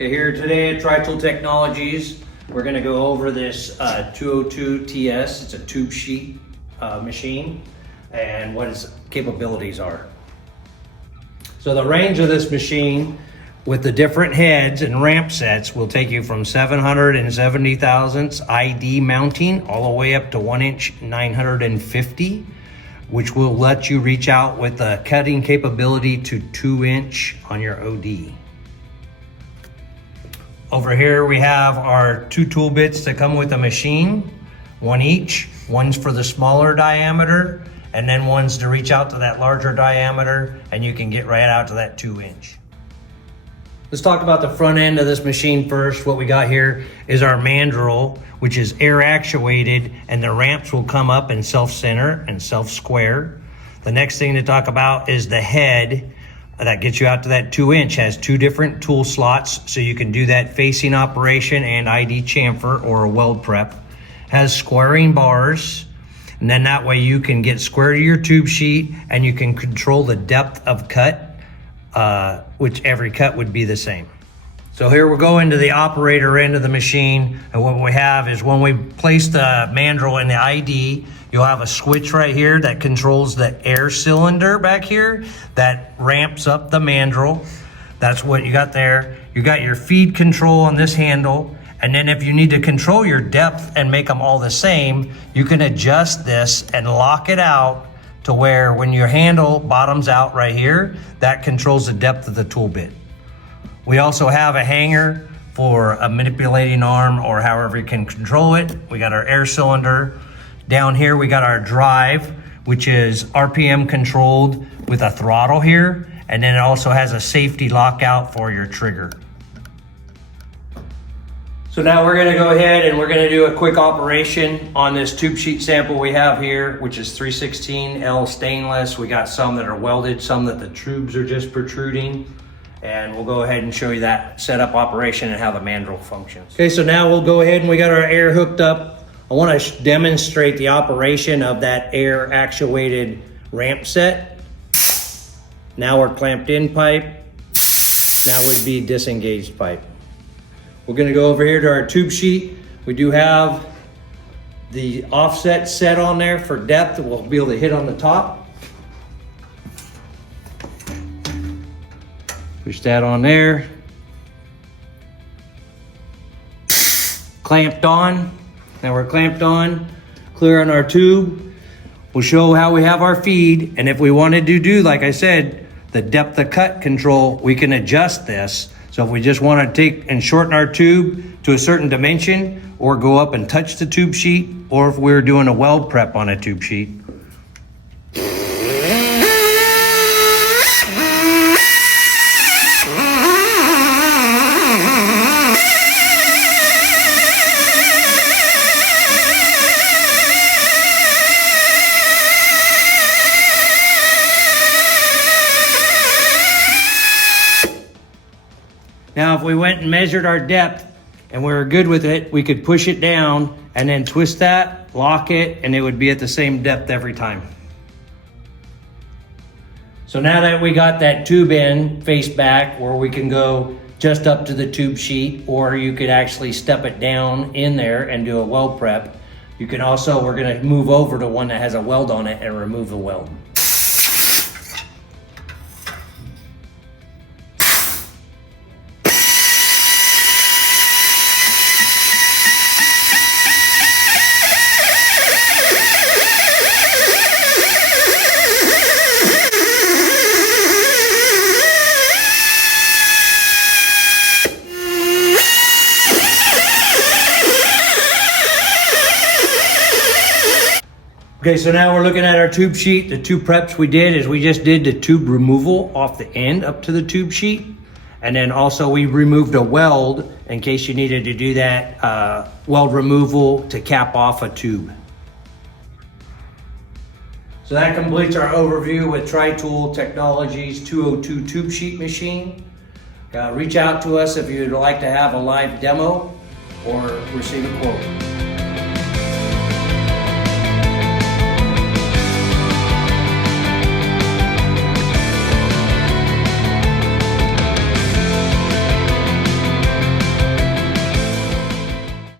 Okay, here today at Tri-Tool Technologies, we're going to go over this 202 TS. It's a tube sheet machine and what its capabilities are. So the range of this machine with the different heads and ramp sets will take you from 770 thousandths ID mounting all the way up to 1 inch 950, which will let you reach out with a cutting capability to 2 inch on your OD. Over here we have our 2 tool bits that come with the machine, one each. One's for the smaller diameter, and then one's to reach out to that larger diameter, and you can get right out to that 2 inch. Let's talk about the front end of this machine first. What we got here is our mandrel, which is air actuated, and the ramps will come up and self-center and self-square. The next thing to talk about is the head that gets you out to that 2 inch. Has 2 different tool slots, so you can do that facing operation and ID chamfer or a weld prep. Has squaring bars, and then that way you can get square to your tube sheet and you can control the depth of cut, which every cut would be the same. So here we'll go into the operator end of the machine, and what we have is when we place the mandrel in the ID, you'll have a switch right here that controls the air cylinder back here that ramps up the mandrel. That's what you got there. You got your feed control on this handle, and then if you need to control your depth and make them all the same, you can adjust this and lock it out to where when your handle bottoms out right here, that controls the depth of the tool bit. We also have a hanger for a manipulating arm or however you can control it. We got our air cylinder. Down here we got our drive, which is RPM controlled with a throttle here, and then it also has a safety lockout for your trigger. So now we're gonna go ahead and we're gonna do a quick operation on this tube sheet sample we have here, which is 316L stainless. We got some that are welded, some that the tubes are just protruding. And we'll go ahead and show you that setup operation and how the mandrel functions. Okay, so now we'll go ahead and we got our air hooked up. I wanna demonstrate the operation of that air actuated ramp set. Now we're clamped in pipe. Now would be disengaged pipe. We're gonna go over here to our tube sheet. We do have the offset set on there for depth that we'll be able to hit on the top. Push that on there. Clamped on. Now we're clamped on, clear on our tube. We'll show how we have our feed, and if we wanted to do, like I said, the depth of cut control, we can adjust this. So if we just want to take and shorten our tube to a certain dimension, or go up and touch the tube sheet, or if we're doing a weld prep on a tube sheet. Now, if we went and measured our depth and we were good with it, we could push it down and then twist that, lock it, and it would be at the same depth every time. So now that we got that tube in face back where we can go just up to the tube sheet, or you could actually step it down in there and do a weld prep. You can also, we're gonna move over to one that has a weld on it and remove the weld. Okay, so now we're looking at our tube sheet. The 2 preps we did is we just did the tube removal off the end up to the tube sheet. And then also we removed a weld in case you needed to do that weld removal to cap off a tube. So that completes our overview with Tri-Tool Technologies 202 tube sheet machine. Reach out to us if you'd like to have a live demo or receive a quote.